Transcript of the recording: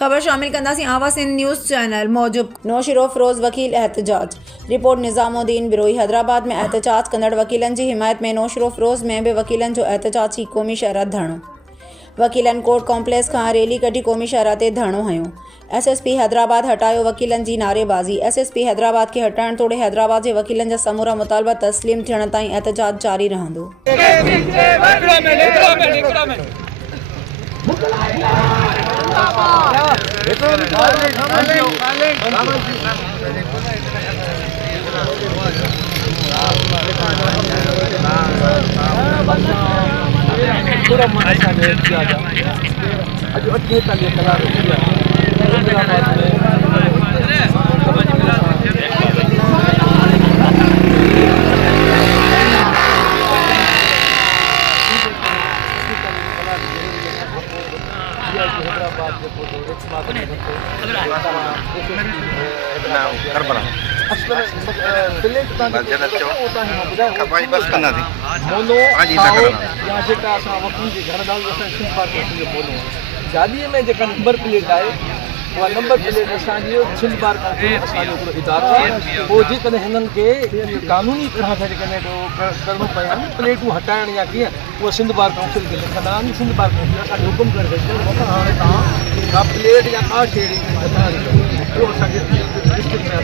खबर शामिल कंदासीं आवा सिंध न्यूज़ चैनल मौजूब नौशिरो फ़रोज़ वकील एहतजाज। रिपोर्ट निज़ामुद्दीन बिरोई। हैदराबाद में एहतजाज कंदड़ वकीलन की हिमायत में नौशिरो फ़रोज़ में भी वकीलन जो एहतजाजी क़ौमी शहरा धरणो। वकीलन कोर्ट कॉम्प्लेक्स का रैली कढी क़ौमी शहरा ते धरणो हयो। SSP हैदराबाद हटायो वकीलन की नारेबाज़ी। SSP हैदराबाद के हटाइण तोड़े हैदराबाद के वकीलन जा समूरा मुतालबा तस्लीम थियण ताईं एहतजाज जारी रहंदो। शादी में जो नंबर प्लेट है वह नंबर प्लेट असांजी सिंध बार काउंसिल असांजो इदारो आहे वो जेकॾहिं हिननि खे कानूनी तरह सां करणो पए प्लेटूं हटाइण या कीअं उहो सिंध बार काउंसिल खे लिखंदा आहिनि। सिंध बार काउंसिल असांखे हुकुम करे छॾियो हाणे तव्हां का प्लेट या का शइ उहो असांखे डिस्ट्रिक्ट में